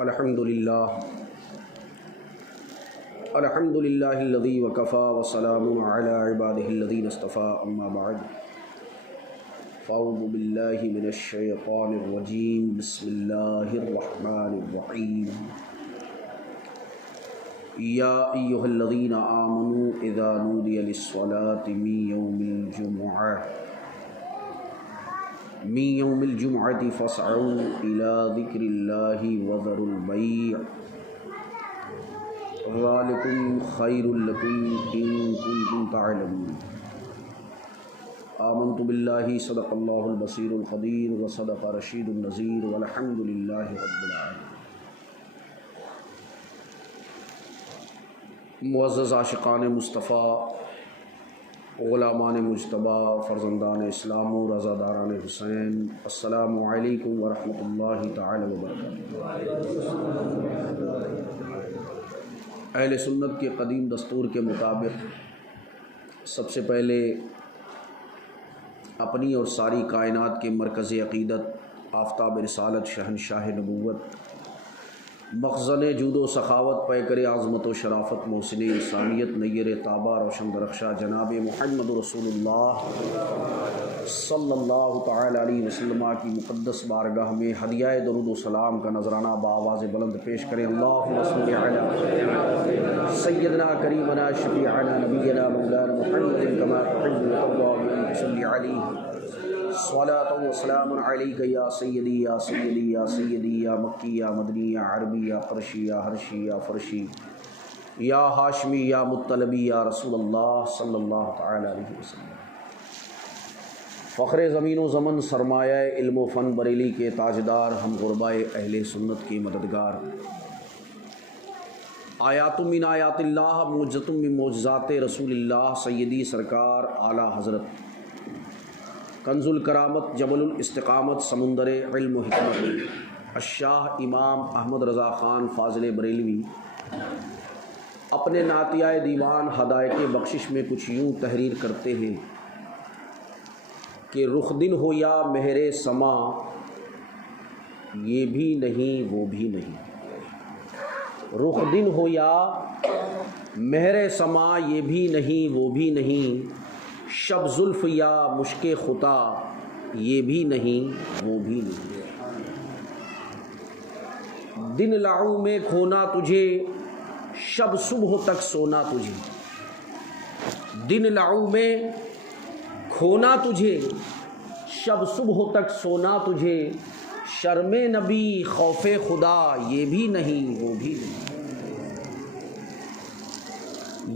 الحمدللہ الذی وکفی وسلام علی عبادہ الذین اصطفی اما بعد فاعوذ باللہ من الشیطان الرجیم بسم اللہ الرحمن الرحیم یا ایہا الذین آمنوا اذا نودی للصلاة من یوم الجمعة فاسعوا إلى ذکر اللہ وذروا البیع ذالکم خیر لکم ان کنتم تعلمون آمنت باللہ صدق اللہ البصیر القدیر وصدق رشید النذیر والحمد للہ رب العالمین۔ معزز عاشقان مصطفیٰ، غلامان مجتبیٰ، فرزندان اسلام و رضاداران حسین، السلام علیکم ورحمۃ اللہ تعالی وبرکاتہ۔ اہل سنت کے قدیم دستور کے مطابق سب سے پہلے اپنی اور ساری کائنات کے مرکز عقیدت، آفتاب رسالت، شہنشاہ نبوت، مخزن جود و سخاوت، پیکر عظمت و شرافت، محسن انسانیت، نیر طابہ، روشن درخشاں جناب محمد رسول اللہ صلی اللہ تعالی علیہ وسلم کی مقدس بارگاہ میں ہدیہ درود و سلام کا نذرانہ بآواز بلند پیش کریں۔ اللہم صل علی سیدنا کریمنا شفیعنا نبینا مولانا محمد کما تحب وترضى صلی علیہ صلاۃ و سلام علیک یا سیدی یا سیدی یا سیدی یا مکی یا مدنی یا عربی یا قرشی یا حرشی یا فرشی یا ہاشمی یا مطلبی یا رسول اللہ صلی اللہ تعالی علیہ وسلم۔ فخر زمین و زمن، سرمایہ علم و فن بریلی کے تاجدار، ہم غربائے اہل سنت کی مددگار، آیات من آیات اللہ، معجزۃ من معجزات رسول اللہ، سیدی سرکار اعلیٰ حضرت کنز الکرامت، جبل الاستقامت، سمندر علم و حکمت، الشاہ امام احمد رضا خان فاضل بریلوی اپنے نعتیہ دیوان ہدایت بخشش میں کچھ یوں تحریر کرتے ہیں کہ رخ دن ہو یا مہر سما، یہ بھی نہیں وہ بھی نہیں۔ رخ دن ہو یا مہر سما، یہ بھی نہیں وہ بھی نہیں۔ شب زلف یا مشک خطا، یہ بھی نہیں وہ بھی نہیں۔ دن لعو میں کھونا تجھے، شب صبح تک سونا تجھے۔ دن لعو میں کھونا تجھے، شب صبح تک سونا تجھے۔ شرم نبی خوف خدا، یہ بھی نہیں وہ بھی نہیں۔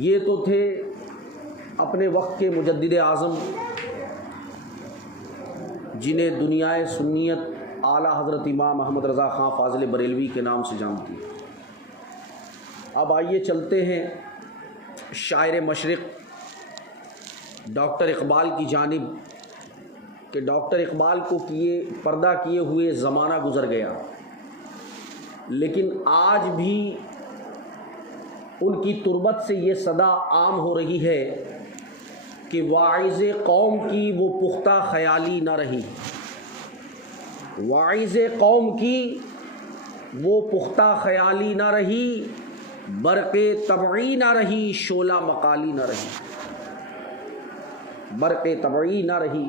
یہ تو تھے اپنے وقت کے مجدد اعظم، جنہیں دنیائے سنیت اعلیٰ حضرت امام احمد رضا خان فاضل بریلوی کے نام سے جانتی ہے۔ اب آئیے چلتے ہیں شاعر مشرق ڈاکٹر اقبال کی جانب کہ ڈاکٹر اقبال کو پردہ کیے ہوئے زمانہ گزر گیا، لیکن آج بھی ان کی تربت سے یہ صدا عام ہو رہی ہے کہ واعظ قوم کی وہ پختہ خیالی نہ رہی۔ واعظ قوم کی وہ پختہ خیالی نہ رہی، برق طبعی نہ رہی، شعلہ مقالی نہ رہی۔ برق طبعی نہ رہی،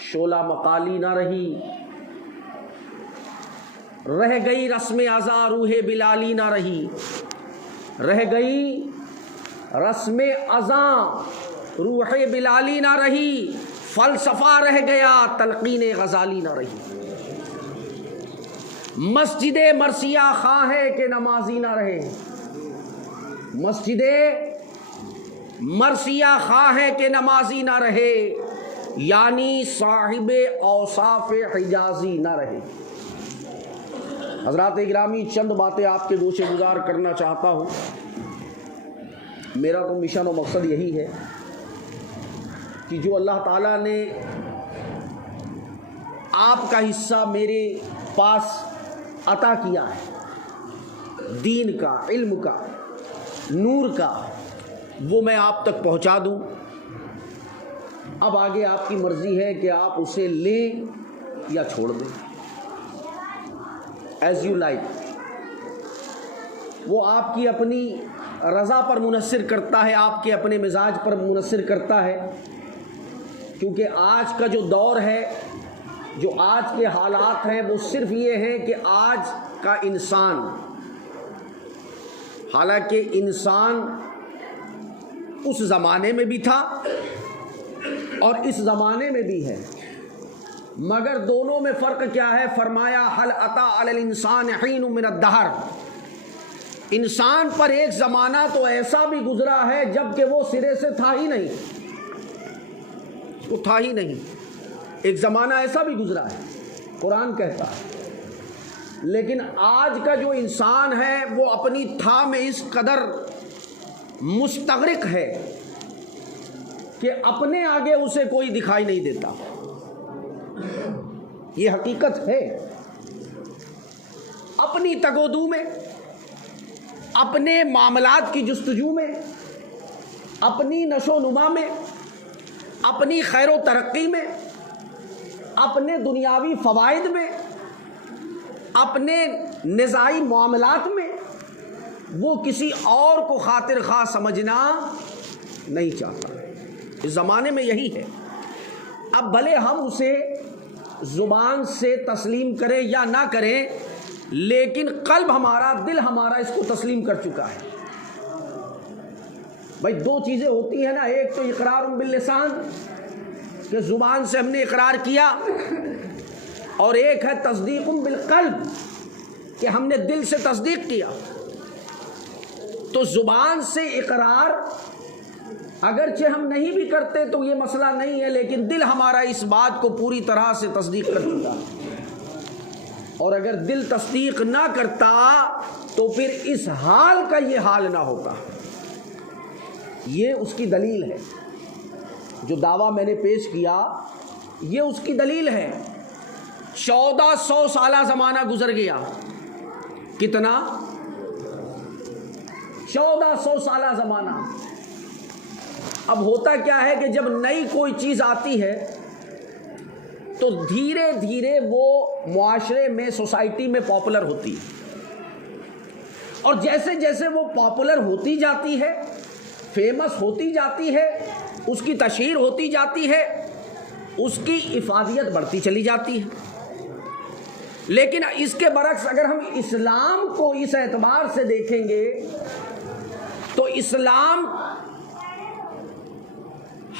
شعلہ مقالی نہ رہی۔ رہ گئی رسم ازاں روح بلالی نہ رہی۔ رہ گئی رسم ازاں روح بلالی نہ رہی۔ فلسفہ رہ گیا تلقین غزالی نہ رہی۔ مسجد مرثیہ خواہ ہے کہ نمازی نہ رہے۔ مسجد مرثیہ خواہ ہے کہ نمازی نہ رہے، یعنی صاحب اوصاف حجازی نہ رہے۔ حضرات گرامی، چند باتیں آپ کے گوشے گزار کرنا چاہتا ہوں۔ میرا تو مشن و مقصد یہی ہے کہ جو اللہ تعالیٰ نے آپ کا حصہ میرے پاس عطا کیا ہے، دین کا، علم کا، نور کا، وہ میں آپ تک پہنچا دوں۔ اب آگے آپ کی مرضی ہے کہ آپ اسے لیں یا چھوڑ دیں، ایز یو لائک۔ وہ آپ کی اپنی رضا پر منحصر کرتا ہے، آپ کے اپنے مزاج پر منحصر کرتا ہے، کیونکہ آج کا جو دور ہے، جو آج کے حالات ہیں، وہ صرف یہ ہیں کہ آج کا انسان، حالانکہ انسان اس زمانے میں بھی تھا اور اس زمانے میں بھی ہے، مگر دونوں میں فرق کیا ہے؟ فرمایا حل اتی علی الانسان حین من الدہر، انسان پر ایک زمانہ تو ایسا بھی گزرا ہے جب کہ وہ سرے سے تھا ہی نہیں، وہ تھا ہی نہیں، ایک زمانہ ایسا بھی گزرا ہے، قرآن کہتا ہے۔ لیکن آج کا جو انسان ہے وہ اپنی تھا میں اس قدر مستغرق ہے کہ اپنے آگے اسے کوئی دکھائی نہیں دیتا، یہ حقیقت ہے۔ اپنی تگودو میں، اپنے معاملات کی جستجو میں، اپنی نشو و نما میں، اپنی خیر و ترقی میں، اپنے دنیاوی فوائد میں، اپنے نزاعی معاملات میں، وہ کسی اور کو خاطر خواہ سمجھنا نہیں چاہتا۔ اس زمانے میں یہی ہے۔ اب بھلے ہم اسے زبان سے تسلیم کریں یا نہ کریں، لیکن قلب ہمارا، دل ہمارا اس کو تسلیم کر چکا ہے۔ بھائی دو چیزیں ہوتی ہیں نا، ایک تو اقرار باللسان کہ زبان سے ہم نے اقرار کیا، اور ایک ہے تصدیق بالقلب کہ ہم نے دل سے تصدیق کیا۔ تو زبان سے اقرار اگرچہ ہم نہیں بھی کرتے تو یہ مسئلہ نہیں ہے، لیکن دل ہمارا اس بات کو پوری طرح سے تصدیق کر چکا ہے، اور اگر دل تصدیق نہ کرتا تو پھر اس حال کا یہ حال نہ ہوتا۔ یہ اس کی دلیل ہے، جو دعویٰ میں نے پیش کیا یہ اس کی دلیل ہے۔ 1400 سالہ زمانہ گزر گیا، کتنا؟ 1400 سالہ زمانہ۔ اب ہوتا کیا ہے کہ جب نئی کوئی چیز آتی ہے تو دھیرے دھیرے وہ معاشرے میں، سوسائٹی میں پاپولر ہوتی ہے، اور جیسے جیسے وہ پاپولر ہوتی جاتی ہے، فیمس ہوتی جاتی ہے، اس کی تشہیر ہوتی جاتی ہے، اس کی افادیت بڑھتی چلی جاتی ہے۔ لیکن اس کے برعکس اگر ہم اسلام کو اس اعتبار سے دیکھیں گے تو اسلام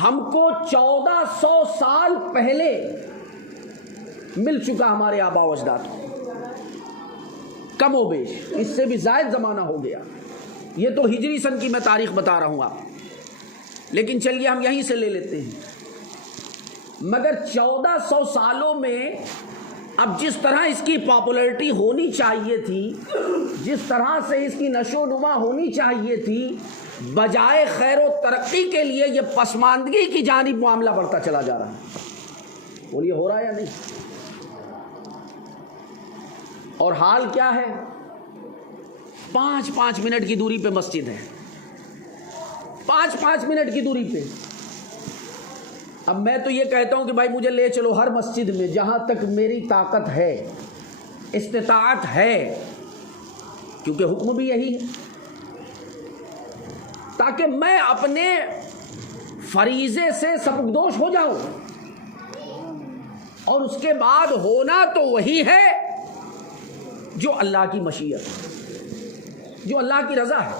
ہم کو 1400 سال پہلے مل چکا، ہمارے آباء و اجداد کو، کم و بیش اس سے بھی زائد زمانہ ہو گیا۔ یہ تو ہجری سن کی میں تاریخ بتا رہا ہوں آپ، لیکن چلیے ہم یہیں سے لے لیتے ہیں۔ مگر 1400 سالوں میں اب جس طرح اس کی پاپولرٹی ہونی چاہیے تھی، جس طرح سے اس کی نشو و نما ہونی چاہیے تھی، بجائے خیر و ترقی کے لیے یہ پسماندگی کی جانب معاملہ بڑھتا چلا جا رہا ہے۔ اور یہ ہو رہا ہے یا نہیں؟ اور حال کیا ہے؟ 5 منٹ کی دوری پہ مسجد ہے، 5 منٹ کی دوری پہ۔ اب میں تو یہ کہتا ہوں کہ بھائی مجھے لے چلو ہر مسجد میں جہاں تک میری طاقت ہے، استطاعت ہے، کیونکہ حکم بھی یہی ہے، تاکہ میں اپنے فریضے سے سبکدوش ہو جاؤں، اور اس کے بعد ہونا تو وہی ہے جو اللہ کی مشیت، جو اللہ کی رضا ہے،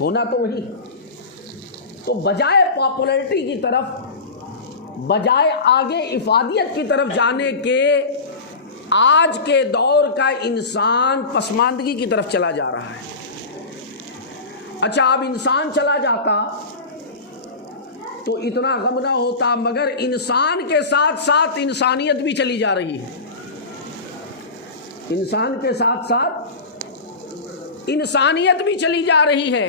ہونا تو وہی ہے۔ تو بجائے پاپولرٹی کی طرف، بجائے آگے افادیت کی طرف جانے کے، آج کے دور کا انسان پسماندگی کی طرف چلا جا رہا ہے۔ اچھا اب انسان چلا جاتا تو اتنا غم نہ ہوتا، مگر انسان کے ساتھ ساتھ انسانیت بھی چلی جا رہی ہے، انسان کے ساتھ ساتھ انسانیت بھی چلی جا رہی ہے،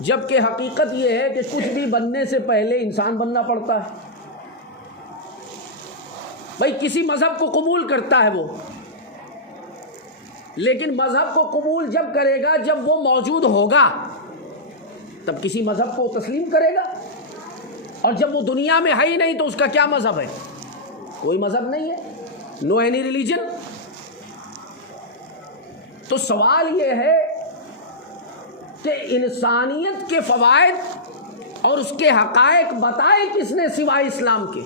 جبکہ حقیقت یہ ہے کہ کچھ بھی بننے سے پہلے انسان بننا پڑتا ہے۔ بھائی کسی مذہب کو قبول کرتا ہے وہ، لیکن مذہب کو قبول جب کرے گا جب وہ موجود ہوگا، تب کسی مذہب کو تسلیم کرے گا، اور جب وہ دنیا میں ہے ہی نہیں تو اس کا کیا مذہب ہے؟ کوئی مذہب نہیں ہے، نو اینی ریلیجن۔ تو سوال یہ ہے کہ انسانیت کے فوائد اور اس کے حقائق بتائے کس نے سوائے اسلام کے؟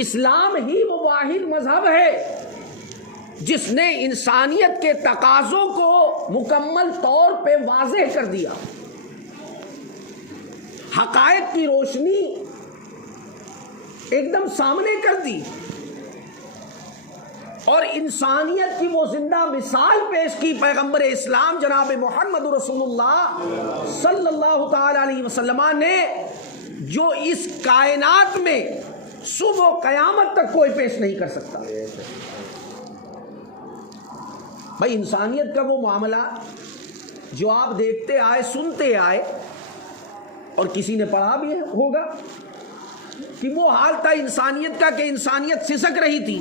اسلام ہی وہ واحد مذہب ہے جس نے انسانیت کے تقاضوں کو مکمل طور پہ واضح کر دیا، حقائق کی روشنی ایک دم سامنے کر دی، اور انسانیت کی وہ زندہ مثال پیش کی پیغمبر اسلام جناب محمد رسول اللہ صلی اللہ تعالی علیہ وسلم نے، جو اس کائنات میں صبح و قیامت تک کوئی پیش نہیں کر سکتا۔ بھائی انسانیت کا وہ معاملہ جو آپ دیکھتے آئے، سنتے آئے، اور کسی نے پڑھا بھی ہوگا کہ وہ حال تھا انسانیت کا کہ انسانیت سسک رہی تھی،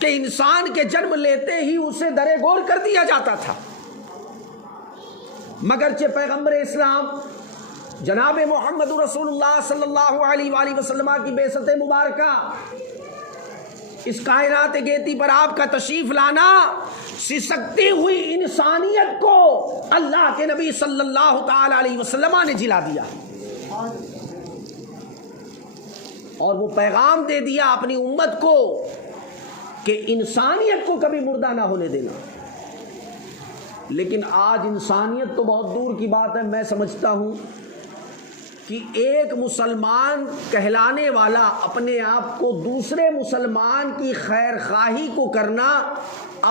کہ انسان کے جنم لیتے ہی اسے درے گور کر دیا جاتا تھا، مگرچہ پیغمبر اسلام جناب محمد رسول اللہ صلی اللہ علیہ وآلہ وسلم کی بعثت مبارکہ، اس کائنات گیتی پر آپ کا تشریف لانا، سسکتی ہوئی انسانیت کو اللہ کے نبی صلی اللہ تعالی علیہ وسلم نے جلا دیا، اور وہ پیغام دے دیا اپنی امت کو کہ انسانیت کو کبھی مردہ نہ ہونے دینا۔ لیکن آج انسانیت تو بہت دور کی بات ہے، میں سمجھتا ہوں کہ ایک مسلمان کہلانے والا اپنے آپ کو دوسرے مسلمان کی خیر خواہی کو کرنا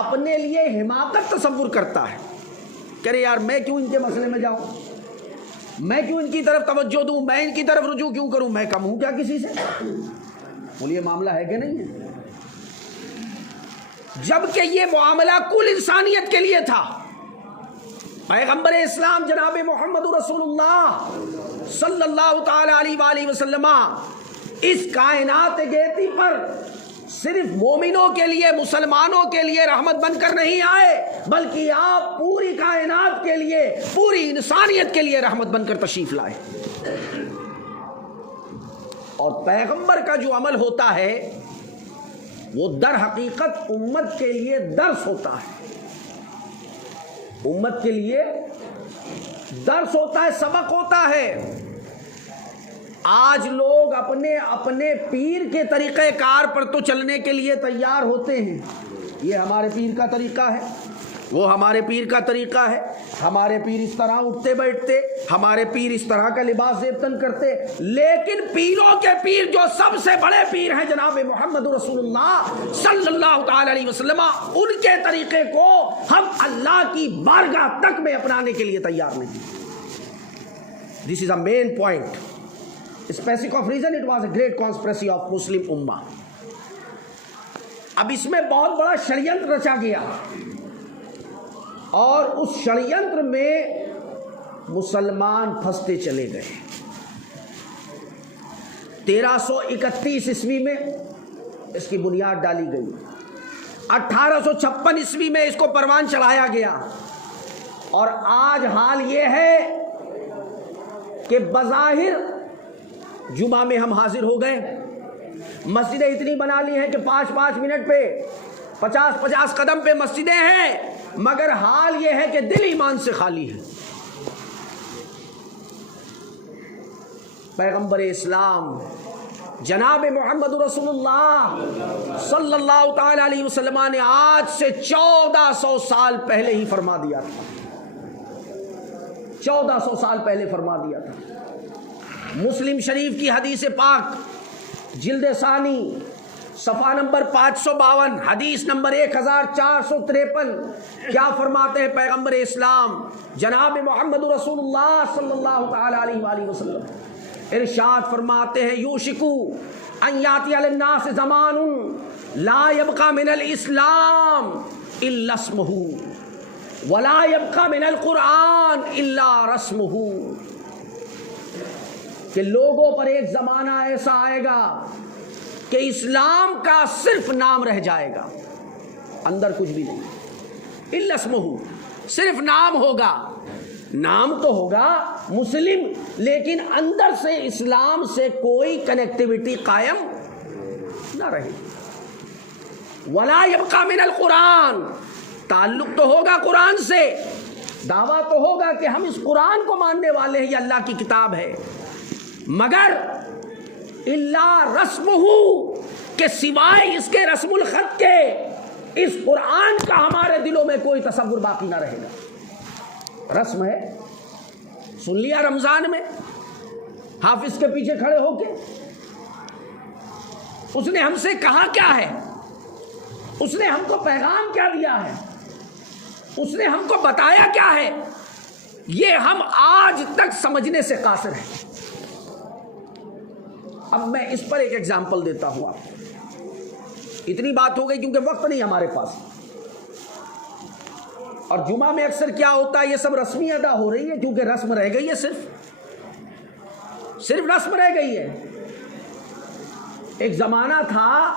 اپنے لیے حماقت تصور کرتا ہے، کہ ارے یار میں کیوں ان کے مسئلے میں جاؤں، میں کیوں ان کی طرف توجہ دوں، میں ان کی طرف رجوع کیوں کروں، میں کم ہوں کیا کسی سے؟ بولیے معاملہ ہے کہ نہیں ہے؟ جبکہ یہ معاملہ کل انسانیت کے لیے تھا۔ پیغمبر اسلام جناب محمد رسول اللہ صلی اللہ تعالی علیہ وآلہ وسلم اس کائنات گیتی پر صرف مومنوں کے لیے، مسلمانوں کے لیے رحمت بن کر نہیں آئے، بلکہ آپ پوری کائنات کے لیے، پوری انسانیت کے لیے رحمت بن کر تشریف لائے۔ اور پیغمبر کا جو عمل ہوتا ہے وہ در حقیقت امت کے لیے درس ہوتا ہے، امت کے لیے درس ہوتا ہے، سبق ہوتا ہے۔ آج لوگ اپنے اپنے پیر کے طریقہ کار پر تو چلنے کے لیے تیار ہوتے ہیں، یہ ہمارے پیر کا طریقہ ہے، وہ ہمارے پیر کا طریقہ ہے، ہمارے پیر اس طرح اٹھتے بیٹھتے، ہمارے پیر اس طرح کا لباس زیبتن کرتے، لیکن پیروں کے پیر جو سب سے بڑے پیر ہیں جناب محمد رسول اللہ صلی اللہ تعالی علیہ وسلم، ان کے طریقے کو ہم اللہ کی بارگاہ تک میں اپنانے کے لیے تیار نہیں۔ This is a main point. Specific of reason it was a great conspiracy of Muslim Ummah. اب اس میں بہت بڑا شڑینتر رچا گیا، اور اس شڑینتر میں مسلمان پھنستے چلے گئے۔ 1331 عیسوی میں اس کی بنیاد ڈالی گئی، 1856 عیسوی میں اس کو پروان چڑھایا گیا، اور آج حال یہ ہے کہ بظاہر جمعہ میں ہم حاضر ہو گئے، مسجدیں اتنی بنا لی ہیں کہ 5-5 منٹ پہ 50-50 قدم پہ مسجدیں ہیں، مگر حال یہ ہے کہ دل ایمان سے خالی ہے۔ پیغمبر اسلام جناب محمد رسول اللہ صلی اللہ تعالی علیہ وسلم نے آج سے 1400 سال پہلے ہی فرما دیا تھا، 1400 سال پہلے فرما دیا تھا۔ مسلم شریف کی حدیث پاک جلد ثانی صفحہ نمبر 552 حدیث نمبر 1453 کیا فرماتے ہیں پیغمبر اسلام جناب محمد رسول اللہ صلی اللہ تعالی علیہ وآلہ وسلم؟ ارشاد فرماتے ہیں یوشکو ان یاتی علی الناس زمان لا یبقى من الاسلام الا اسمہ ولا یبقى من القرآن الا رسمہ، کہ لوگوں پر ایک زمانہ ایسا آئے گا کہ اسلام کا صرف نام رہ جائے گا، اندر کچھ بھی نہیں، الا اسمہ، صرف نام ہوگا، نام تو ہوگا مسلم، لیکن اندر سے اسلام سے کوئی کنیکٹیویٹی قائم نہ رہے۔ ولا یبقى من القرآن، تعلق تو ہوگا قرآن سے، دعویٰ تو ہوگا کہ ہم اس قرآن کو ماننے والے ہیں، یہ اللہ کی کتاب ہے، مگر الا رسمہ، کہ سوائے اس کے رسم الخط کے اس قرآن کا ہمارے دلوں میں کوئی تصور باقی نہ رہے گا۔ رسم ہے، سن لیا رمضان میں حافظ کے پیچھے کھڑے ہو کے، اس نے ہم سے کہا کیا ہے، اس نے ہم کو پیغام کیا دیا ہے، اس نے ہم کو بتایا کیا ہے، یہ ہم آج تک سمجھنے سے قاصر ہیں۔ اب میں اس پر ایک ایگزامپل دیتا ہوں آپ کو، اتنی بات ہو گئی کیونکہ وقت نہیں ہمارے پاس، اور جمعہ میں اکثر کیا ہوتا ہے یہ سب رسمی ادا ہو رہی ہے کیونکہ رسم رہ گئی ہے، صرف رسم رہ گئی ہے۔ ایک زمانہ تھا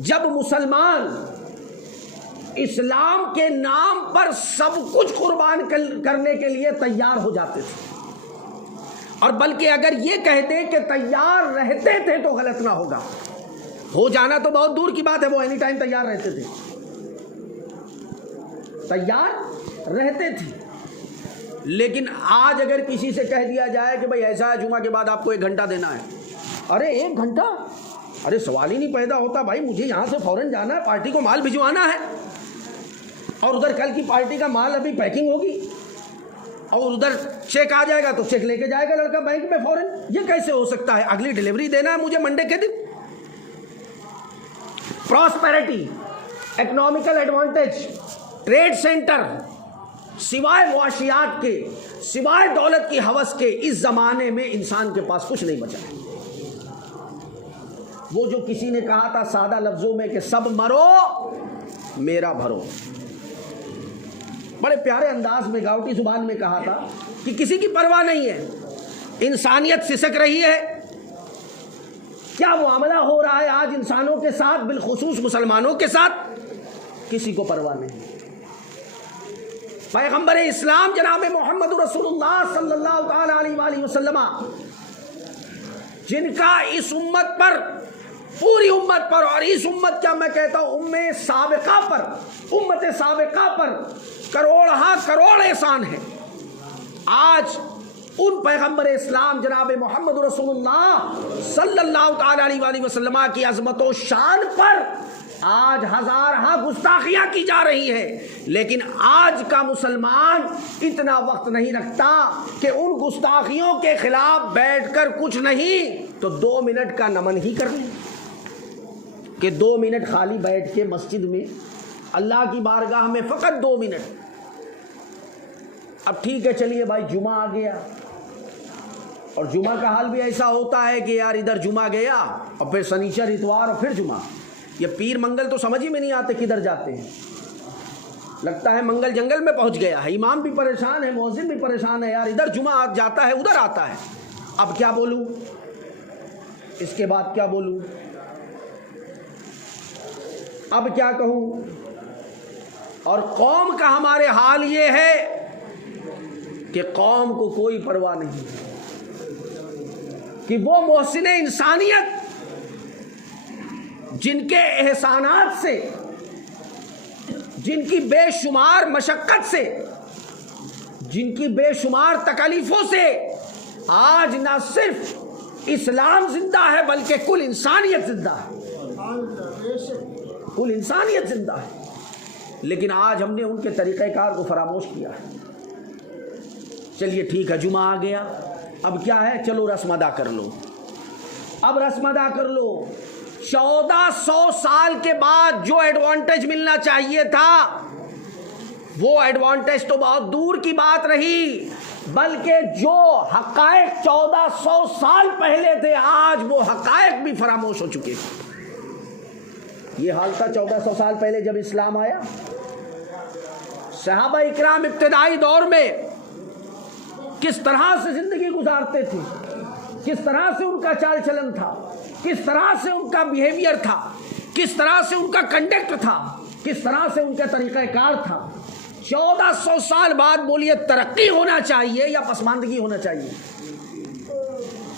جب مسلمان اسلام کے نام پر سب کچھ قربان کرنے کے لیے تیار ہو جاتے تھے، اور بلکہ اگر یہ کہتے کہ تیار رہتے تھے تو غلط نہ ہوگا، ہو جانا تو بہت دور کی بات ہے، وہ اینی ٹائم تیار رہتے تھے، تیار رہتے تھے۔ لیکن آج اگر کسی سے کہہ دیا جائے کہ بھائی ایسا ہے جمعہ کے بعد آپ کو 1 گھنٹہ دینا ہے، ارے 1 گھنٹہ، ارے سوال ہی نہیں پیدا ہوتا بھائی، مجھے یہاں سے فوراً جانا ہے، پارٹی کو مال بھجوانا ہے، اور ادھر کل کی پارٹی کا مال ابھی پیکنگ ہوگی، اور ادھر چیک آ جائے گا تو چیک لے کے جائے گا لڑکا بینک میں فوراً، یہ کیسے ہو سکتا ہے؟ اگلی ڈیلیوری دینا ہے مجھے منڈے کے دن۔ Prosperity, economical advantage, trade centre, سوائے معاشیات کے، سوائے دولت کی ہوس کے، اس زمانے میں انسان کے پاس کچھ نہیں بچا۔ وہ جو کسی نے کہا تھا سادہ لفظوں میں کہ سب مرو میرا بھرو، بڑے پیارے انداز میں گاؤٹی زبان میں کہا تھا کہ کسی کی پرواہ نہیں ہے، انسانیت سسک رہی ہے، کیا معاملہ ہو رہا ہے آج انسانوں کے ساتھ، بالخصوص مسلمانوں کے ساتھ، کسی کو پرواہ نہیں۔ پیغمبر اسلام جناب محمد رسول اللہ صلی اللہ تعالی علیہ وآلہ وسلم، جن کا اس امت پر، پوری امت پر، اور اس امت کیا میں کہتا ہوں امت سابقہ پر کروڑ احسان ہے، آج ان پیغمبر اسلام جناب محمد رسول اللہ صلی اللہ تعالی علیہ وآلہ وسلم کی عظمت و شان پر آج ہزارہا گستاخیاں کی جا رہی ہے، لیکن آج کا مسلمان اتنا وقت نہیں رکھتا کہ ان گستاخیوں کے خلاف بیٹھ کر کچھ نہیں تو 2 منٹ کا نمن ہی کر لیں، کہ 2 منٹ خالی بیٹھ کے مسجد میں اللہ کی بارگاہ میں فقط 2 منٹ۔ اب ٹھیک ہے چلیے بھائی جمعہ آ گیا، اور جمعہ کا حال بھی ایسا ہوتا ہے کہ یار ادھر جمعہ گیا اور پھر سنیچر اتوار اور پھر جمعہ، یہ پیر منگل تو سمجھ ہی میں نہیں آتے کدھر جاتے ہیں، لگتا ہے منگل جنگل میں پہنچ گیا ہے، امام بھی پریشان ہے، مؤذن بھی پریشان ہے، یار ادھر جمعہ جاتا ہے ادھر آتا ہے، اب کیا بولوں، اس کے بعد کیا بولوں، اب کیا کہوں۔ اور قوم کا ہمارے حال یہ ہے کہ قوم کو کوئی پرواہ نہیں کہ وہ محسن انسانیت جن کے احسانات سے، جن کی بے شمار مشقت سے، جن کی بے شمار تکلیفوں سے آج نہ صرف اسلام زندہ ہے بلکہ کل انسانیت زندہ ہے، کل انسانیت زندہ ہے، لیکن آج ہم نے ان کے طریقہ کار کو فراموش کیا ہے۔ چلیے ٹھیک ہے جمعہ آ گیا، اب کیا ہے، چلو رسم ادا کر لو، اب رسم ادا کر لو۔ 1400 سال کے بعد جو ایڈوانٹیج ملنا چاہیے تھا وہ ایڈوانٹیج تو بہت دور کی بات رہی، بلکہ جو حقائق 1400 سال پہلے تھے آج وہ حقائق بھی فراموش ہو چکے۔ یہ حال تھا 1400 سال پہلے جب اسلام آیا، صحابہ اکرام ابتدائی دور میں کس طرح سے زندگی گزارتے تھے، کس طرح سے ان کا چال چلن تھا، کس طرح سے ان کا بیہیویئر تھا، کس طرح سے ان کا کنڈکٹ تھا، کس طرح سے ان کا طریقہ کار تھا۔ 1400 سال بعد بولیے ترقی ہونا چاہیے یا پسماندگی ہونا چاہیے؟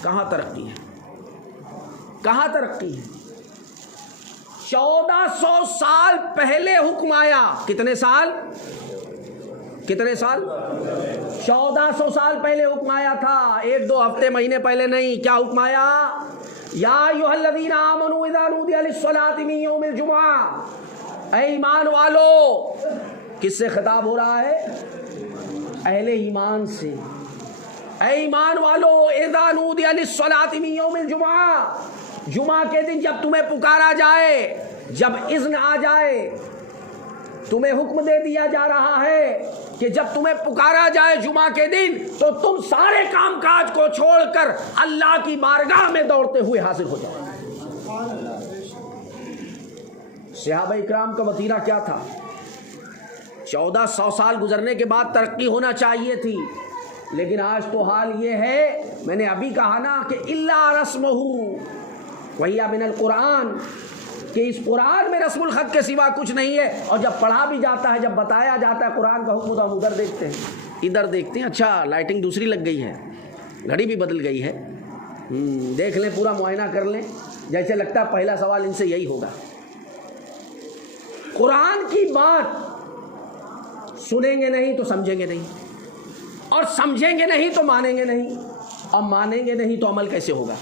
کہاں ترقی ہے، کہاں ترقی ہے؟ 1400 سال پہلے حکم آیا. کتنے سال 1400 سال پہلے حکم آیا تھا. 1-2 ہفتے مہینے پہلے نہیں. کیا حکم آیا؟ یا ایھا الذین آمنوا اذا نودی للصلاۃ من یوم الجمعہ. اے ایمان والو. کس سے خطاب ہو رہا ہے؟ اہل ایمان سے. اے ایمان والو اذا نودی للصلاۃ من یوم الجمعہ. جمعہ کے دن جب تمہیں پکارا جائے، جب اذن آ جائے، تمہیں حکم دے دیا جا رہا ہے کہ جب تمہیں پکارا جائے جمعہ کے دن تو تم سارے کام کاج کو چھوڑ کر اللہ کی بارگاہ میں دوڑتے ہوئے حاضر ہو جاؤ. صحابہ اکرام کا وتیرہ کیا تھا؟ 1400 سال گزرنے کے بعد ترقی ہونا چاہیے تھی، لیکن آج تو حال یہ ہے، میں نے ابھی کہا نا کہ الا رسمہ وہی من القرآن، کہ اس قرآن میں رسم الخط کے سوا کچھ نہیں ہے. اور جب پڑھا بھی جاتا ہے، جب بتایا جاتا ہے قرآن کا حکم، تو ہم ادھر دیکھتے ہیں ادھر دیکھتے ہیں. اچھا لائٹنگ دوسری لگ گئی ہے، گھڑی بھی بدل گئی ہے. دیکھ لیں، پورا معائنہ کر لیں. جیسے لگتا ہے پہلا سوال ان سے یہی ہوگا. قرآن کی بات سنیں گے نہیں تو سمجھیں گے نہیں، اور سمجھیں گے نہیں تو مانیں گے نہیں، اور مانیں گے نہیں تو عمل کیسے ہوگا؟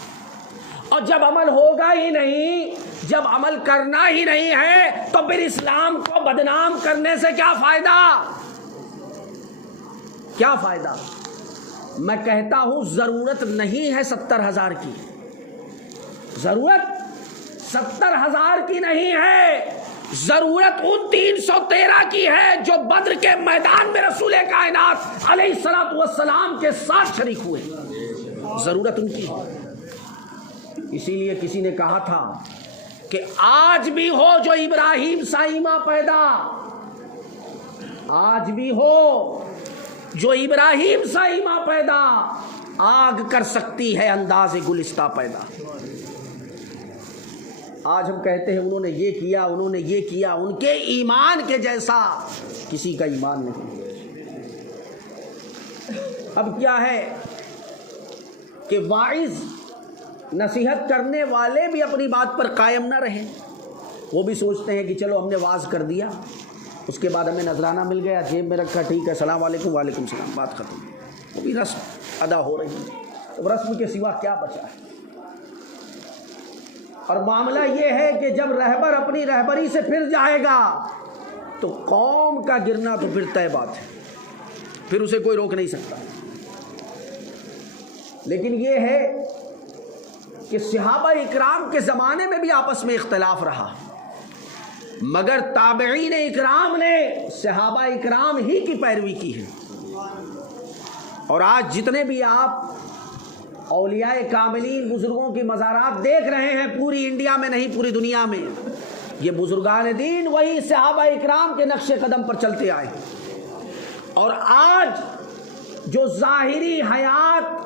اور جب عمل ہوگا ہی نہیں، جب عمل کرنا ہی نہیں ہے، تو پھر اسلام کو بدنام کرنے سے کیا فائدہ؟ کیا فائدہ؟ میں کہتا ہوں ضرورت نہیں ہے 70,000 کی. ضرورت 70,000 کی نہیں ہے، ضرورت ان 313 کی ہے جو بدر کے میدان میں رسول کائنات علیہ الصلوۃ والسلام کے ساتھ شریک ہوئے. ضرورت ان کی ہے. اسی لیے کسی نے کہا تھا کہ آج بھی ہو جو ابراہیم سا ایماں پیدا، آج بھی ہو جو ابراہیم سا ایماں پیدا، آگ کر سکتی ہے انداز گلستہ پیدا. آج ہم کہتے ہیں انہوں نے یہ کیا، انہوں نے یہ کیا، ان کے ایمان کے جیسا کسی کا ایمان نہیں. اب کیا ہے کہ واعظ نصیحت کرنے والے بھی اپنی بات پر قائم نہ رہیں. وہ بھی سوچتے ہیں کہ چلو ہم نے واعظ کر دیا، اس کے بعد ہمیں نذرانہ مل گیا، جیب میں رکھا، ٹھیک ہے السلام علیکم، وعلیکم السلام، بات ختم. وہ بھی رسم ادا ہو رہی ہے. تو رسم کے سوا کیا بچا ہے؟ اور معاملہ یہ ہے کہ جب رہبر اپنی رہبری سے پھر جائے گا تو قوم کا گرنا تو پھر طے بات ہے، پھر اسے کوئی روک نہیں سکتا. لیکن یہ ہے کہ صحابہ اکرام کے زمانے میں بھی آپس میں اختلاف رہا، مگر تابعین اکرام نے صحابہ اکرام ہی کی پیروی کی ہے. اور آج جتنے بھی آپ اولیاء کاملین بزرگوں کی مزارات دیکھ رہے ہیں، پوری انڈیا میں نہیں پوری دنیا میں، یہ بزرگان دین وہی صحابہ اکرام کے نقش قدم پر چلتے آئے. اور آج جو ظاہری حیات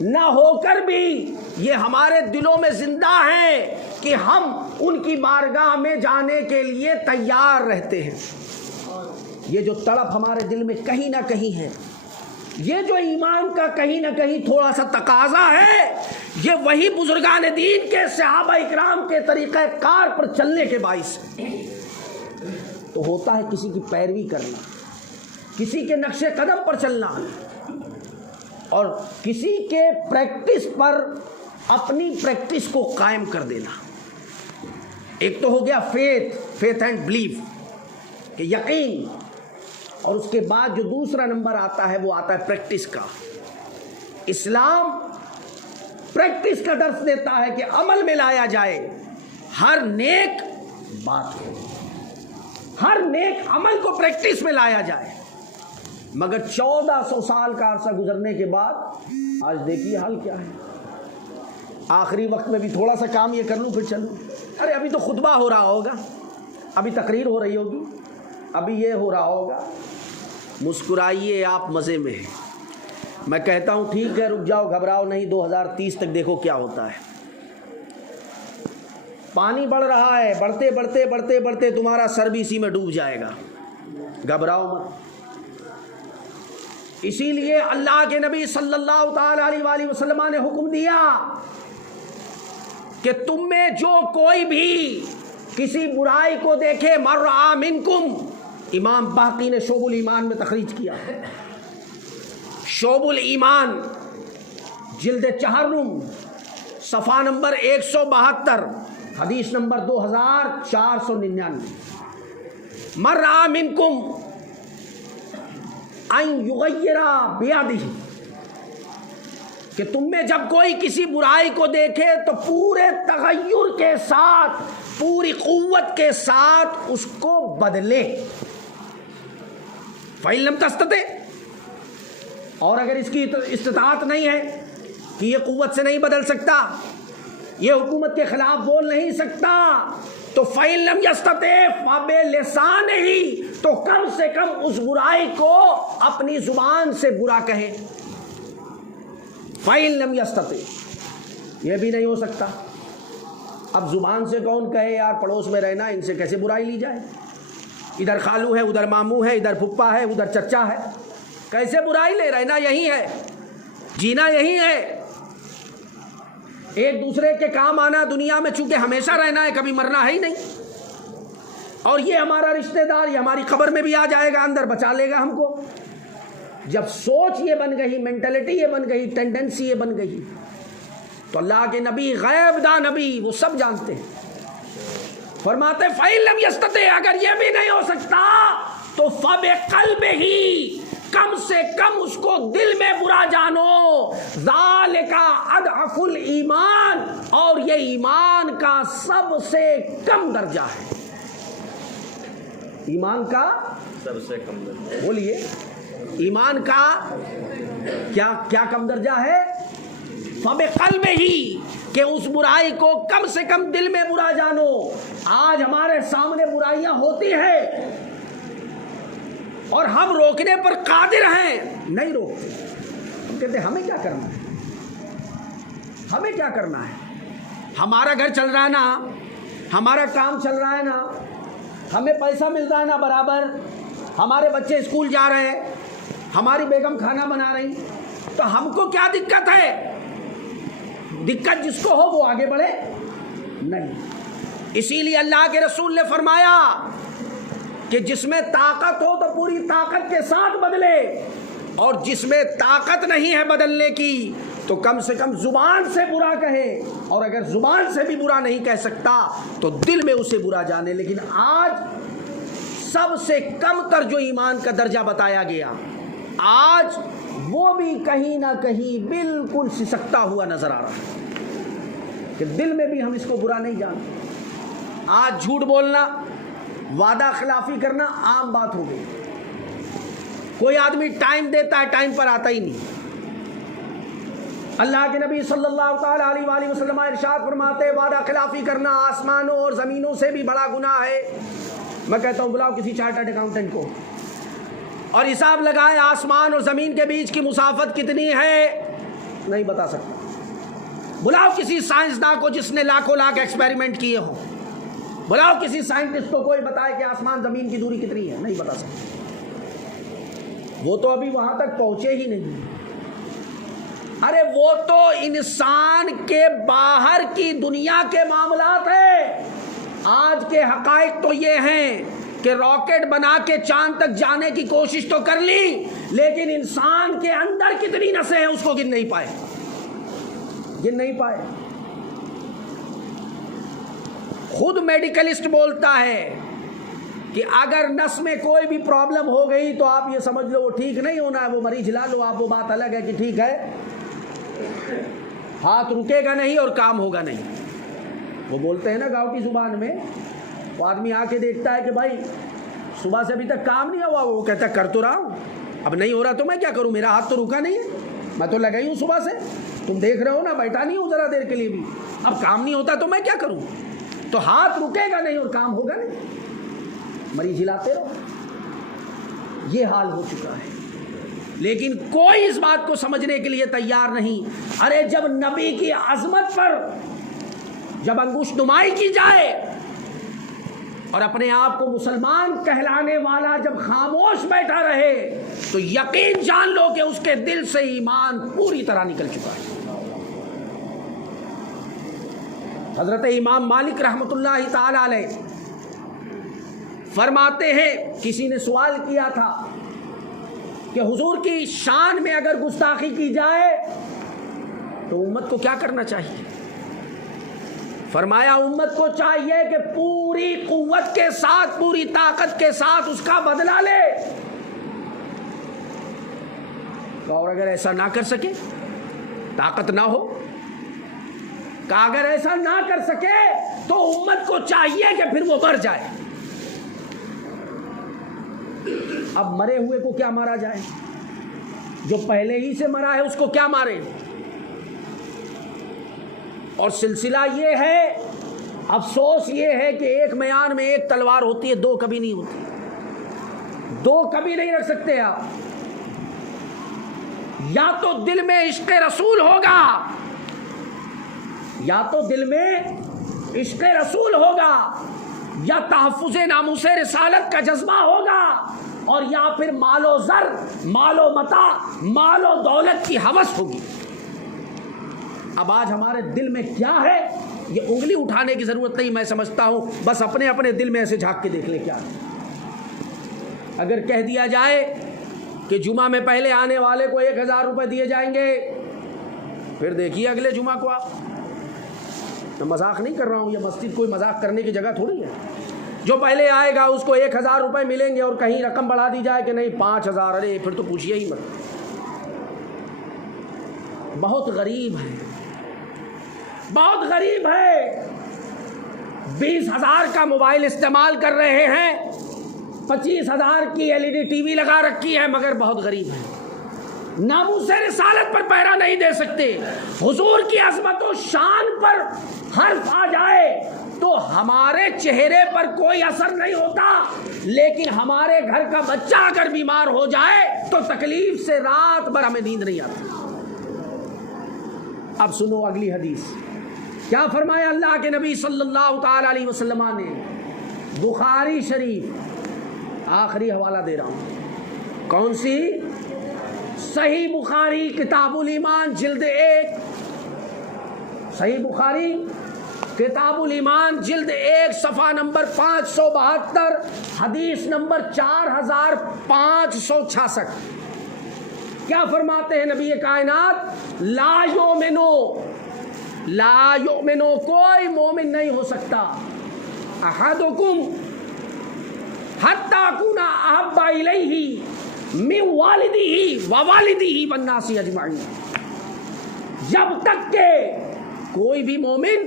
نہ ہو کر بھی یہ ہمارے دلوں میں زندہ ہیں کہ ہم ان کی بارگاہ میں جانے کے لیے تیار رہتے ہیں. یہ جو تڑپ ہمارے دل میں کہیں نہ کہیں ہے، یہ جو ایمان کا کہیں نہ کہیں تھوڑا سا تقاضا ہے، یہ وہی بزرگان دین کے صحابہ اکرام کے طریقہ کار پر چلنے کے باعث ہے. تو ہوتا ہے کسی کی پیروی کرنا، کسی کے نقش قدم پر چلنا، اور کسی کے پریکٹس پر اپنی پریکٹس کو قائم کر دینا. ایک تو ہو گیا فیتھ اینڈ بلیف، کہ یقین، اور اس کے بعد جو دوسرا نمبر آتا ہے وہ آتا ہے پریکٹس کا. اسلام پریکٹس کا درس دیتا ہے کہ عمل میں لایا جائے ہر نیک بات کو، ہر نیک عمل کو پریکٹس میں لایا جائے. مگر 1400 سال کا عرصہ گزرنے کے بعد آج دیکھیے حال کیا ہے. آخری وقت میں بھی تھوڑا سا کام یہ کر لوں پھر چلوں. ارے ابھی تو خطبہ ہو رہا ہوگا، ابھی تقریر ہو رہی ہوگی، ابھی یہ ہو رہا ہوگا. مسکرائیے، آپ مزے میں ہیں. میں کہتا ہوں ٹھیک ہے، رک جاؤ، گھبراؤ نہیں، 2030 تک دیکھو کیا ہوتا ہے. پانی بڑھ رہا ہے، بڑھتے بڑھتے بڑھتے بڑھتے تمہارا سر بھی اسی میں ڈوب جائے گا. گھبراؤ مت. اسی لیے اللہ کے نبی صلی اللہ تعالی علیہ وآلہ وسلم نے حکم دیا کہ تم میں جو کوئی بھی کسی برائی کو دیکھے، من رآ منکم، امام باقی نے شعب الایمان میں تخریج کیا، شعب الایمان جلد 4 صفحہ نمبر 172 حدیث نمبر 2499، من رآ منکم ان یغیر بیدہ، کہ تم میں جب کوئی کسی برائی کو دیکھے تو پورے تغیر کے ساتھ، پوری قوت کے ساتھ اس کو بدلے، فَإِن لَمْ تَسْتَطِعْ، اور اگر اس کی استطاعت نہیں ہے کہ یہ قوت سے نہیں بدل سکتا، یہ حکومت کے خلاف بول نہیں سکتا، تو فَإِن لَمْ يَسْتَطِعْ فَبِلِسَانِهِ، تو کم سے کم اس برائی کو اپنی زبان سے برا کہے۔ فَإِن لَمْ يَسْتَطِعْ، یہ بھی نہیں ہو سکتا، اب زبان سے کون کہے یار پڑوس میں رہنا، ان سے کیسے برائی لی جائے، ادھر خالو ہے، ادھر ماموں ہے، ادھر پھپھا ہے، ادھر چچا ہے، کیسے برائی لے، رہنا یہی ہے، جینا یہی ہے، ایک دوسرے کے کام آنا دنیا میں چونکہ ہمیشہ رہنا ہے، کبھی مرنا ہے ہی نہیں، اور یہ ہمارا رشتہ دار، یہ ہماری قبر میں بھی آ جائے گا، اندر بچا لے گا ہم کو۔ جب سوچ یہ بن گئی، مینٹلٹی یہ بن گئی، ٹینڈنسی یہ بن گئی، تو اللہ کے نبی غیب دا نبی، وہ سب جانتے ہیں، فرماتے فَإِن لَمْ يَسْتَطِعْ، اگر یہ بھی نہیں ہو سکتا تو فَبِقَلْبِهِ، کم سے کم اس کو دل میں برا جانو، ذَلِكَ أَضْعَفُ الْإِيمَانِ، اور یہ ایمان کا سب سے کم درجہ ہے، ایمان کا سب سے کم درجہ، بولیے ایمان کا کیا کم درجہ ہے؟ فَبِقَلْبِهِ، کہ اس برائی کو کم سے کم دل میں برا جانو۔ آج ہمارے سامنے برائیاں ہوتی ہیں اور ہم روکنے پر قادر ہیں، نہیں روکتے، ہم کہتے ہیں ہمیں کیا کرنا ہے، ہمیں کیا کرنا ہے، ہمارا گھر چل رہا ہے نا، ہمارا کام چل رہا ہے نا، ہمیں پیسہ ملتا ہے نا برابر، ہمارے بچے اسکول جا رہے ہیں، ہماری بیگم کھانا بنا رہی، تو ہم کو کیا دقت ہے؟ دقت جس کو ہو وہ آگے بڑھے نہیں۔ اسی لیے اللہ کے رسول نے فرمایا کہ جس میں طاقت ہو تو پوری طاقت کے ساتھ بدلے، اور جس میں طاقت نہیں ہے بدلنے کی تو کم سے کم زبان سے برا کہے، اور اگر زبان سے بھی برا نہیں کہہ سکتا تو دل میں اسے برا جانے۔ لیکن آج سب سے کم تر جو ایمان کا درجہ بتایا گیا، آج وہ بھی کہیں نہ کہیں بالکل سسکتا ہوا نظر آ رہا ہے کہ دل میں بھی ہم اس کو برا نہیں جانتے۔ آج جھوٹ بولنا، وعدہ خلافی کرنا عام بات ہو گئی، کوئی آدمی ٹائم دیتا ہے ٹائم پر آتا ہی نہیں۔ اللہ کے نبی صلی اللہ تعالیٰ علیہ وآلہ وسلم ارشاد فرماتے وعدہ خلافی کرنا آسمانوں اور زمینوں سے بھی بڑا گناہ ہے۔ میں کہتا ہوں بلاؤ کسی چارٹرڈ اکاؤنٹنٹ کو اور حساب لگائے آسمان اور زمین کے بیچ کی مسافت کتنی ہے، نہیں بتا سکتا۔ بلاؤ کسی سائنسداں کو جس نے لاکھوں لاکھ ایکسپیریمنٹ کیے ہوں، بلاؤ کسی سائنٹسٹ کو، کوئی بتائے کہ آسمان زمین کی دوری کتنی ہے، نہیں بتا سکتا، وہ تو ابھی وہاں تک پہنچے ہی نہیں۔ ارے وہ تو انسان کے باہر کی دنیا کے معاملات ہیں۔ آج کے حقائق تو یہ ہیں کہ راکٹ بنا کے چاند تک جانے کی کوشش تو کر لی، لیکن انسان کے اندر کتنی نسیں ہیں اس کو گن نہیں پائے، گن نہیں پائے۔ خود میڈیکلسٹ بولتا ہے کہ اگر نس میں کوئی بھی پرابلم ہو گئی تو آپ یہ سمجھ لو وہ ٹھیک نہیں ہونا ہے، وہ مریض ہلا لو آپ، وہ بات الگ ہے کہ ٹھیک ہے، ہاتھ رکے گا نہیں اور کام ہوگا نہیں۔ وہ بولتے ہیں نا گاؤں کی زبان میں، وہ آدمی آ کے دیکھتا ہے کہ بھائی صبح سے ابھی تک کام نہیں ہوا، وہ کہتا ہے کر تو رہا ہوں، اب نہیں ہو رہا تو میں کیا کروں، میرا ہاتھ تو رکا نہیں ہے، میں تو لگا ہی ہوں صبح سے، تم دیکھ رہے ہو نا بیٹھا نہیں ہوں ذرا دیر کے لیے بھی، اب کام نہیں ہوتا تو میں کیا کروں، تو ہاتھ رکے گا نہیں اور کام ہوگا نہیں، مریض ہلاتے رہو۔ یہ حال ہو چکا ہے، لیکن کوئی اس بات کو سمجھنے کے لیے تیار نہیں۔ ارے جب نبی کی عظمت پر جب انگوش نمائی کی جائے اور اپنے آپ کو مسلمان کہلانے والا جب خاموش بیٹھا رہے تو یقین جان لو کہ اس کے دل سے ایمان پوری طرح نکل چکا ہے۔ حضرت امام مالک رحمۃ اللہ تعالی علیہ فرماتے ہیں کسی نے سوال کیا تھا کہ حضور کی شان میں اگر گستاخی کی جائے تو امت کو کیا کرنا چاہیے؟ فرمایا امت کو چاہیے کہ پوری قوت کے ساتھ، پوری طاقت کے ساتھ اس کا بدلہ لے، اور اگر ایسا نہ کر سکے، طاقت نہ ہو، کہ اگر ایسا نہ کر سکے تو امت کو چاہیے کہ پھر وہ مر جائے۔ اب مرے ہوئے کو کیا مارا جائے؟ جو پہلے ہی سے مرا ہے اس کو کیا مارے؟ اور سلسلہ یہ ہے، افسوس یہ ہے کہ ایک میان میں ایک تلوار ہوتی ہے، دو کبھی نہیں ہوتی، دو کبھی نہیں رکھ سکتے آپ۔ یا تو دل میں عشق رسول ہوگا، یا تو دل میں عشق رسول ہوگا، یا تحفظ ناموس رسالت کا جذبہ ہوگا، اور یا پھر مال و زر، مال و متاع، مال و دولت کی ہوس ہوگی۔ اب آج ہمارے دل میں کیا ہے یہ انگلی اٹھانے کی ضرورت نہیں، میں سمجھتا ہوں بس اپنے اپنے دل میں ایسے جھانک کے دیکھ لیں کیا ہے۔ اگر کہہ دیا جائے کہ جمعہ میں پہلے آنے والے کو 1000 روپے دیے جائیں گے، پھر دیکھیے اگلے جمعہ کو آپ، میں مذاق نہیں کر رہا ہوں، یہ مسجد کوئی مذاق کرنے کی جگہ تھوڑی ہے، جو پہلے آئے گا اس کو 1000 روپے ملیں گے، اور کہیں رقم بڑھا دی جائے کہ نہیں 5000، ارے پھر تو پوچھیے ہی مت۔ بہت غریب ہے، بہت غریب ہے، 20,000 کا موبائل استعمال کر رہے ہیں، 25,000 کی LED ٹی وی لگا رکھی ہے، مگر بہت غریب ہے، ناموس رسالت پر پہرا نہیں دے سکتے۔ حضور کی عظمت و شان پر حرف آ جائے تو ہمارے چہرے پر کوئی اثر نہیں ہوتا، لیکن ہمارے گھر کا بچہ اگر بیمار ہو جائے تو تکلیف سے رات بھر ہمیں نیند نہیں آتی۔ اب سنو اگلی حدیث، کیا فرمایا اللہ کے نبی صلی اللہ تعالی علیہ وسلم نے؟ بخاری شریف، آخری حوالہ دے رہا ہوں، کون سی؟ صحیح بخاری کتاب الایمان جلد 1، صحیح بخاری کتاب الایمان جلد 1 صفحہ نمبر 572، حدیث نمبر 4566۔ کیا فرماتے ہیں نبی کائنات؟ لا یؤمنو، کوئی مومن نہیں ہو سکتا، احدکم حتی اکون احب الیہ من والدہ ووالدہ والناس اجمعین، جب تک کہ کوئی بھی مومن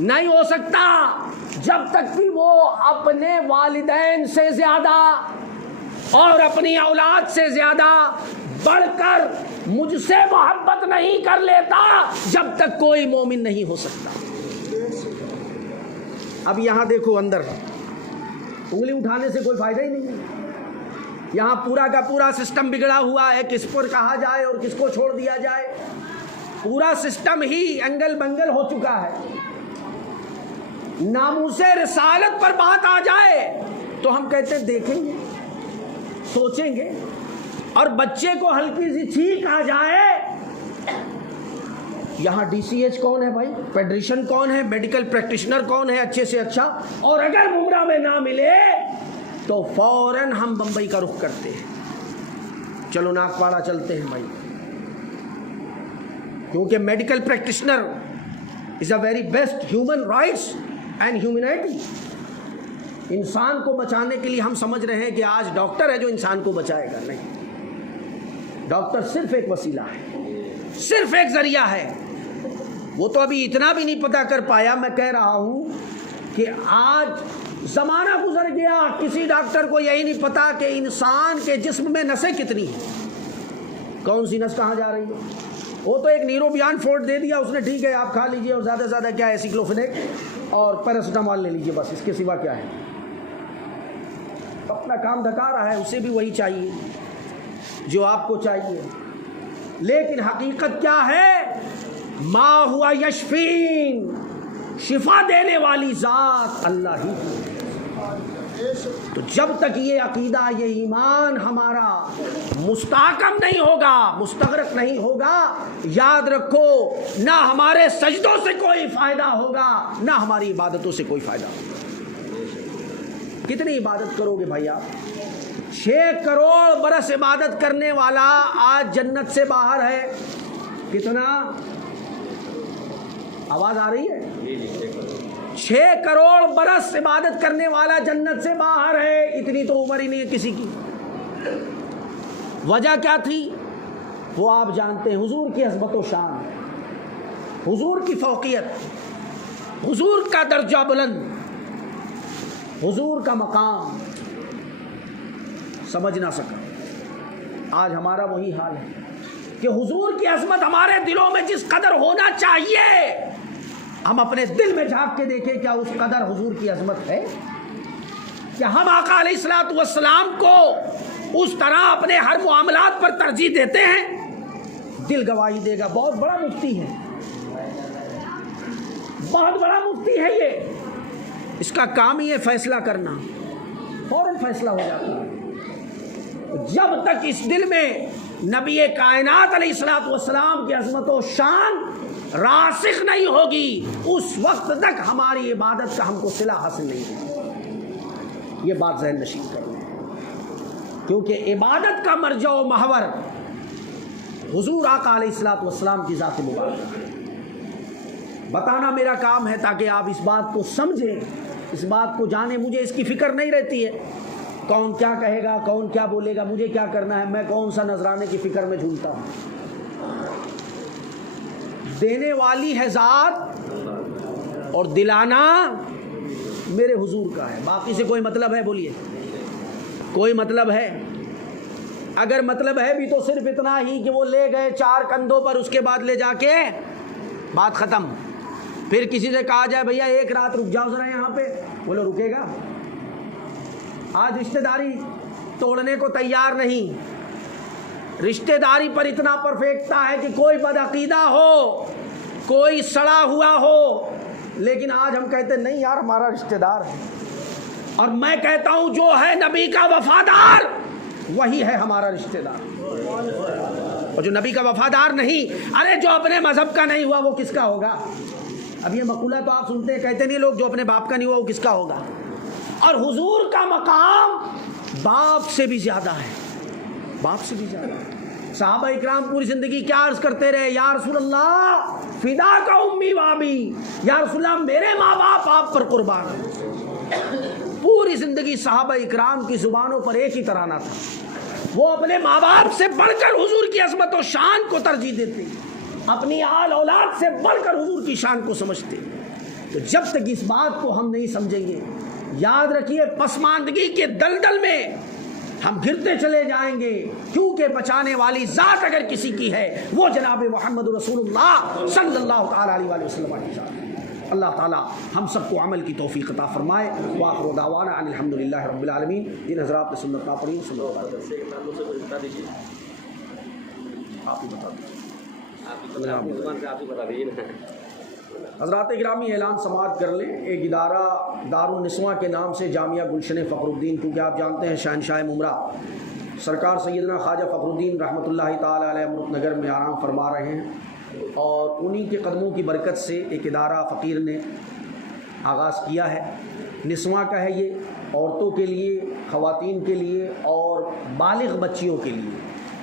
نہیں ہو سکتا جب تک کہ وہ اپنے والدین سے زیادہ اور اپنی اولاد سے زیادہ بڑھ کر مجھ سے محبت نہیں کر لیتا، جب تک کوئی مومن نہیں ہو سکتا۔ اب یہاں دیکھو اندر انگلی اٹھانے سے کوئی فائدہ ہی نہیں ہے، یہاں پورا کا پورا سسٹم بگڑا ہوا ہے، کس پر کہا جائے اور کس کو چھوڑ دیا جائے، پورا سسٹم ہی انگل بنگل ہو چکا ہے۔ ناموس رسالت پر بات آ جائے تو ہم کہتے ہیں دیکھیں گے، سوچیں گے، اور بچے کو ہلکی سی چھینک آ جائے، یہاں ڈی سی ایچ کون ہے بھائی، پیڈریشن کون ہے، میڈیکل پریکٹیشنر کون ہے اچھے سے اچھا، اور اگر ممرہ میں نہ ملے تو فوراً ہم بمبئی کا رخ کرتے ہیں، چلو ناگپاڑا چلتے ہیں بھائی، کیونکہ medical practitioner is a very best human rights and humanity. انسان کو بچانے کے لیے ہم سمجھ رہے ہیں کہ آج ڈاکٹر ہے جو انسان کو بچائے گا، نہیں، ڈاکٹر صرف ایک وسیلہ ہے، صرف ایک ذریعہ ہے، وہ تو ابھی اتنا بھی نہیں پتہ کر پایا۔ میں کہہ رہا ہوں کہ آج زمانہ گزر گیا، کسی ڈاکٹر کو یہی نہیں پتا کہ انسان کے جسم میں نسیں کتنی ہیں، کون سی نس کہاں جا رہی ہے، وہ تو ایک نیروبیان فورٹ دے دیا اس نے، ٹھیک ہے آپ کھا لیجئے، اور زیادہ سے زیادہ کیا ہے سیکلوفینیک اور پیراسیٹامول لے لیجئے، بس اس کے سوا کیا ہے، اپنا کام دھکا رہا ہے، اسے بھی وہی چاہیے جو آپ کو چاہیے، لیکن حقیقت کیا ہے؟ ما ہوا یشفین، شفا دینے والی ذات اللہ ہی کی۔ تو جب تک یہ عقیدہ، یہ ایمان ہمارا مستحکم نہیں ہوگا، مستغرق نہیں ہوگا، یاد رکھو نہ ہمارے سجدوں سے کوئی فائدہ ہوگا، نہ ہماری عبادتوں سے کوئی فائدہ ہوگا۔ کتنی عبادت کرو گے بھائی آپ؟ 6 کروڑ برس عبادت کرنے والا آج جنت سے باہر ہے. کتنا؟ آواز آ رہی ہے؟ 6 کروڑ برس عبادت کرنے والا جنت سے باہر ہے. اتنی تو عمر ہی نہیں ہے کسی کی. وجہ کیا تھی وہ آپ جانتے ہیں. حضور کی عظمت و شان، حضور کی فوقیت، حضور کا درجہ بلند، حضور کا مقام سمجھ نہ سکا. آج ہمارا وہی حال ہے کہ حضور کی عظمت ہمارے دلوں میں جس قدر ہونا چاہیے، ہم اپنے دل میں جھانک کے دیکھیں کیا اس قدر حضور کی عظمت ہے؟ کیا ہم آقا علیہ الصلوۃ والسلام کو اس طرح اپنے ہر معاملات پر ترجیح دیتے ہیں؟ دل گواہی دے گا. بہت بڑا مفتی ہے، بہت بڑا مفتی ہے یہ. اس کا کام ہی ہے فیصلہ کرنا، فوراً فیصلہ ہو جاتا ہے. جب تک اس دل میں نبی کائنات علیہ الصلوۃ والسلام کی عظمت و شان راسخ نہیں ہوگی، اس وقت تک ہماری عبادت کا ہم کو صلہ حاصل نہیں ہوگا. یہ بات ذہن نشین کر لیں، کیونکہ عبادت کا مرجع و محور حضور آقا علیہ الصلوۃ والسلام کی ذات مبارکہ. بتانا میرا کام ہے تاکہ آپ اس بات کو سمجھیں، اس بات کو جانیں. مجھے اس کی فکر نہیں رہتی ہے کون کیا کہے گا، کون کیا بولے گا، مجھے کیا کرنا ہے. میں کون سا نذرانے کی فکر میں جھولتا ہوں. دینے والی ہے ذات اور دلانا میرے حضور کا ہے. باقی سے کوئی مطلب ہے؟ بولیے کوئی مطلب ہے؟ اگر مطلب ہے بھی تو صرف اتنا ہی کہ وہ لے گئے 4 کندھوں پر، اس کے بعد لے جا کے بات ختم. پھر کسی سے کہا جائے بھیا 1 رات رک جاؤ ذرا یہاں پہ، بولو رکے گا؟ آج رشتہ داری توڑنے کو تیار نہیں. رشتہ داری پر اتنا پر پھینکتا ہے کہ کوئی بدعقیدہ ہو، کوئی سڑا ہوا ہو، لیکن آج ہم کہتے ہیں نہیں یار ہمارا رشتہ دار ہے. اور میں کہتا ہوں جو ہے نبی کا وفادار وہی ہے ہمارا رشتہ دار. اور جو نبی کا وفادار نہیں، ارے جو اپنے مذہب کا نہیں ہوا وہ کس کا ہوگا؟ اب یہ مقولہ تو آپ سنتے ہیں، کہتے نہیں لوگ جو اپنے باپ کا نہیں ہوا وہ کس کا ہوگا؟ اور حضور کا مقام باپ سے بھی زیادہ ہے، باپ سے بھی زیادہ. صحابہ اکرام پوری زندگی کیا عرض کرتے رہے؟ یا رسول اللہ فدا کا امی وابی، یا رسول اللہ میرے ماں باپ آپ پر قربان ہیں. پوری زندگی صحابہ اکرام کی زبانوں پر ایک ہی ترانہ تھا، وہ اپنے ماں باپ سے بڑھ کر حضور کی عظمت و شان کو ترجیح دیتے، اپنی آل اولاد سے بڑھ کر حضور کی شان کو سمجھتے. تو جب تک اس بات کو ہم نہیں سمجھیں گے، یاد رکھیے پسماندگی کے دلدل میں ہم گرتے چلے جائیں گے. کیونکہ بچانے والی ذات اگر کسی کی ہے وہ جناب محمد رسول اللہ صلی اللہ تعالیٰ علیہ وسلم کی ذات ہے. اللہ تعالیٰ ہم سب کو عمل کی توفیق عطا فرمائے. وآخر دعوانا ان الحمدللہ رب العالمین. جن حضرات نے سنت نہ پڑھی سنت آپ ہی بتا دیجیے. حضرات گرامی اعلان سماعت کر لیں. ایک ادارہ دارالنسواں کے نام سے جامعہ گلشن فخر الدین، کیونکہ آپ جانتے ہیں شہنشاہ ممرا سرکار سیدنا خواجہ فخر الدین رحمۃ اللہ تعالیٰ علیہ امرت نگر میں آرام فرما رہے ہیں، اور انہی کے قدموں کی برکت سے ایک ادارہ فقیر نے آغاز کیا ہے. نسواں کا ہے یہ، عورتوں کے لیے، خواتین کے لیے اور بالغ بچیوں کے لیے،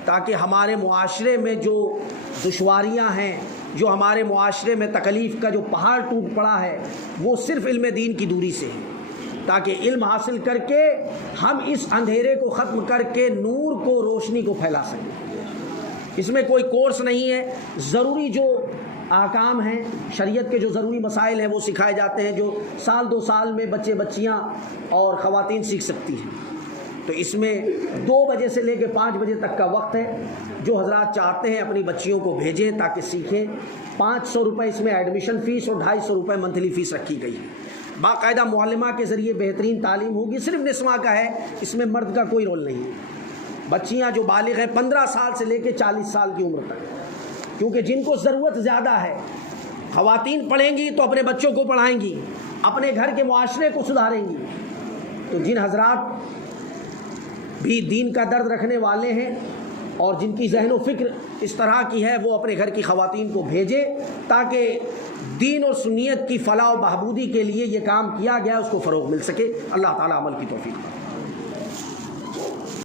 تاکہ ہمارے معاشرے میں جو دشواریاں ہیں، جو ہمارے معاشرے میں تکلیف کا جو پہاڑ ٹوٹ پڑا ہے، وہ صرف علم دین کی دوری سے ہے. تاکہ علم حاصل کر کے ہم اس اندھیرے کو ختم کر کے نور کو، روشنی کو پھیلا سکیں. اس میں کوئی کورس نہیں ہے. ضروری جو احکام ہیں، شریعت کے جو ضروری مسائل ہیں وہ سکھائے جاتے ہیں، جو 1-2 سال میں بچے بچیاں اور خواتین سیکھ سکتی ہیں. تو اس میں 2 بجے سے لے کے 5 بجے تک کا وقت ہے. جو حضرات چاہتے ہیں اپنی بچیوں کو بھیجیں تاکہ سیکھیں. 500 روپے اس میں ایڈمیشن فیس اور 250 روپے منتھلی فیس رکھی گئی ہے. باقاعدہ معلمہ کے ذریعے بہترین تعلیم ہوگی. صرف نسواں کا ہے، اس میں مرد کا کوئی رول نہیں ہے. بچیاں جو بالغ ہیں 15 سال سے لے کے 40 سال کی عمر تک، کیونکہ جن کو ضرورت زیادہ ہے، خواتین پڑھیں گی تو اپنے بچوں کو پڑھائیں گی، اپنے گھر کے معاشرے کو سدھاریں گی. تو جن حضرات بھی دین کا درد رکھنے والے ہیں اور جن کی ذہن و فکر اس طرح کی ہے، وہ اپنے گھر کی خواتین کو بھیجیں تاکہ دین اور سنیت کی فلاح و بہبودی کے لیے یہ کام کیا گیا، اس کو فروغ مل سکے۔ اللہ تعالیٰ عمل کی توفیق دے۔